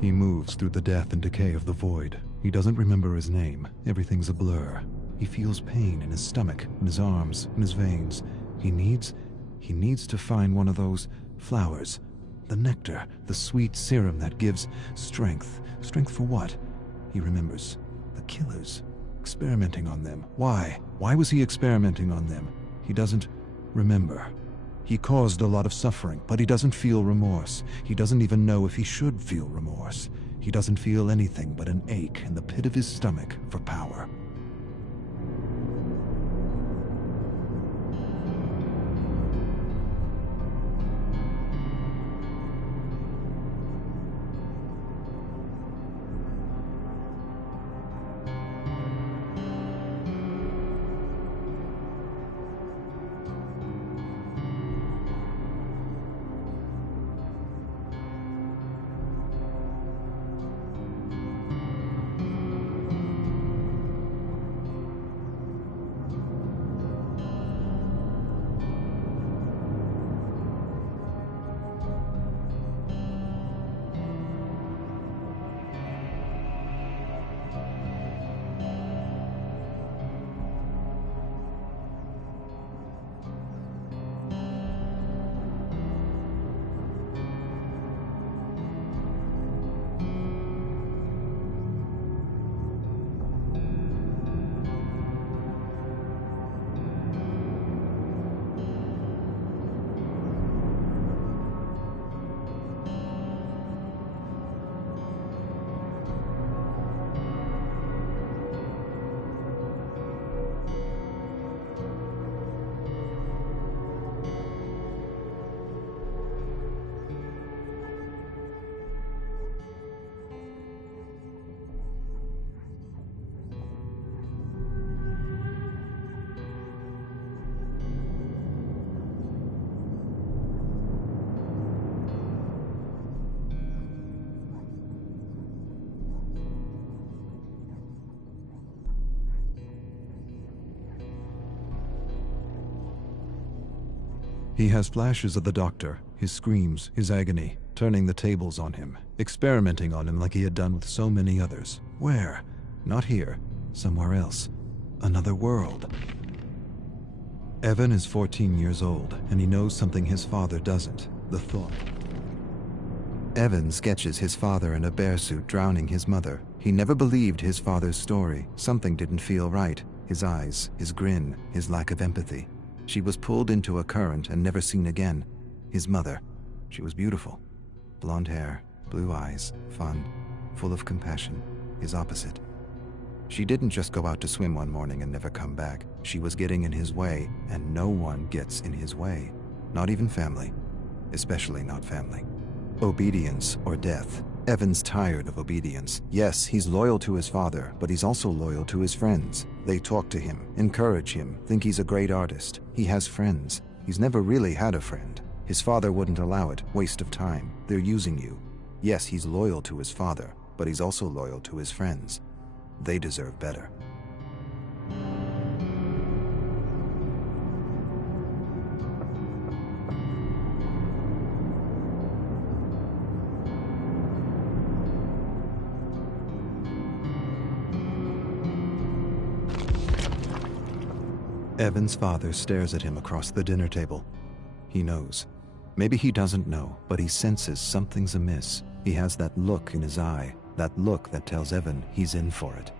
He moves through the death and decay of the void. He doesn't remember his name. Everything's a blur. He feels pain in his stomach, in his arms, in his veins. He needs to find one of those flowers. The nectar, the sweet serum that gives strength. Strength for what? He remembers. The killers. Experimenting on them. Why? Why was he experimenting on them? He doesn't remember. He caused a lot of suffering, but he doesn't feel remorse. He doesn't even know if he should feel remorse. He doesn't feel anything but an ache in the pit of his stomach for power. He has flashes of the doctor, his screams, his agony, turning the tables on him, experimenting on him like he had done with so many others. Where? Not here. Somewhere else. Another world. Evan is 14 years old, and he knows something his father doesn't. The thought. Evan sketches his father in a bear suit drowning his mother. He never believed his father's story. Something didn't feel right. His eyes, his grin, his lack of empathy. She was pulled into a current and never seen again. His mother. She was beautiful. Blonde hair, blue eyes, fun, full of compassion. His opposite. She didn't just go out to swim one morning and never come back. She was getting in his way, and no one gets in his way. Not even family. Especially not family. Obedience or death. Evan's tired of obedience. Yes, he's loyal to his father, but he's also loyal to his friends. They talk to him, encourage him, think he's a great artist. He has friends. He's never really had a friend. His father wouldn't allow it. Waste of time. They're using you. Yes, he's loyal to his father, but he's also loyal to his friends. They deserve better. Evan's father stares at him across the dinner table. He knows. Maybe he doesn't know, but he senses something's amiss. He has that look in his eye, that look that tells Evan he's in for it.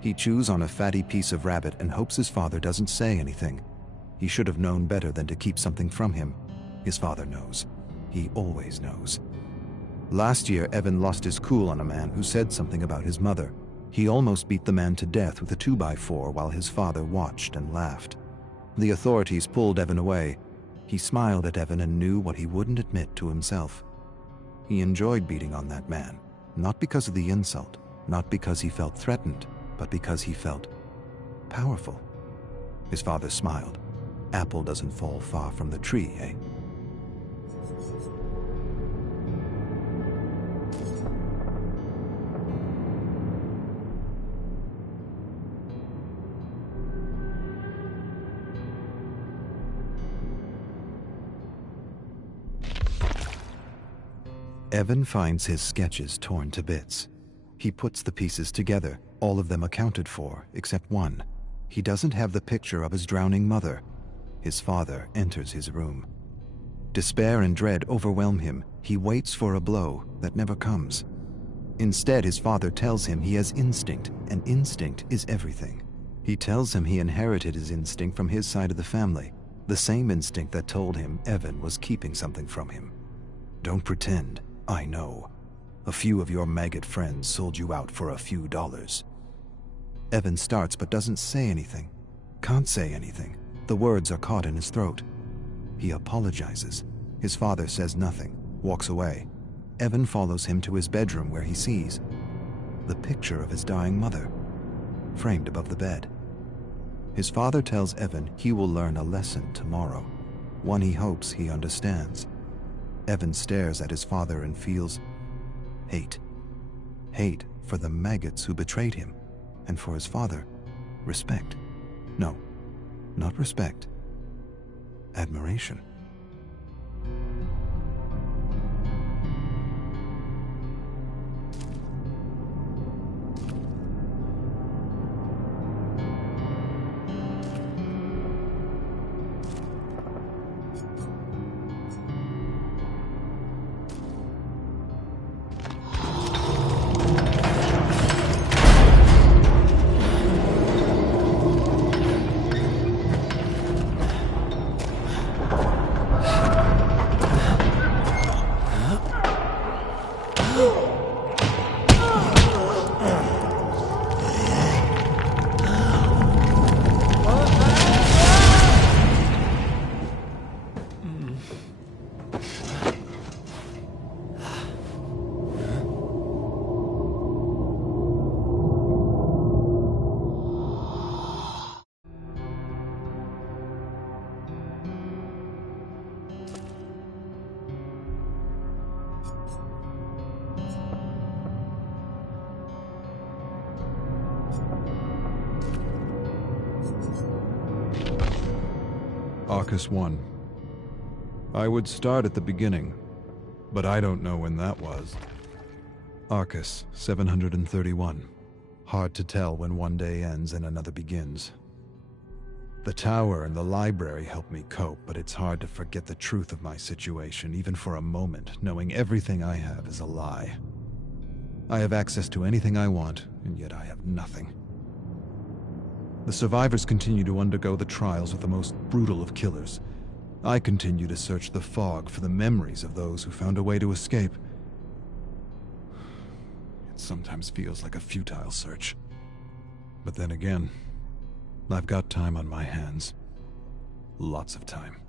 He chews on a fatty piece of rabbit and hopes his father doesn't say anything. He should have known better than to keep something from him. His father knows. He always knows. Last year, Evan lost his cool on a man who said something about his mother. He almost beat the man to death with a 2x4 while his father watched and laughed. The authorities pulled Evan away. He smiled at Evan and knew what he wouldn't admit to himself. He enjoyed beating on that man, not because of the insult, not because he felt threatened, but because he felt powerful. His father smiled. Apple doesn't fall far from the tree, eh? Evan finds his sketches torn to bits. He puts the pieces together, all of them accounted for, except one. He doesn't have the picture of his drowning mother. His father enters his room. Despair and dread overwhelm him. He waits for a blow that never comes. Instead, his father tells him he has instinct, and instinct is everything. He tells him he inherited his instinct from his side of the family, the same instinct that told him Evan was keeping something from him. Don't pretend, I know. A few of your maggot friends sold you out for a few dollars. Evan starts but doesn't say anything. Can't say anything. The words are caught in his throat. He apologizes. His father says nothing, walks away. Evan follows him to his bedroom where he sees the picture of his dying mother, framed above the bed. His father tells Evan he will learn a lesson tomorrow, one he hopes he understands. Evan stares at his father and feels hate. Hate for the maggots who betrayed him, and for his father, respect. No, not respect. Admiration. Arcus 1. I would start at the beginning, but I don't know when that was. Arcus 731. Hard to tell when one day ends and another begins. The tower and the library help me cope, but it's hard to forget the truth of my situation, even for a moment, knowing everything I have is a lie. I have access to anything I want, and yet I have nothing. The survivors continue to undergo the trials of the most brutal of killers. I continue to search the fog for the memories of those who found a way to escape. It sometimes feels like a futile search. But then again, I've got time on my hands. Lots of time.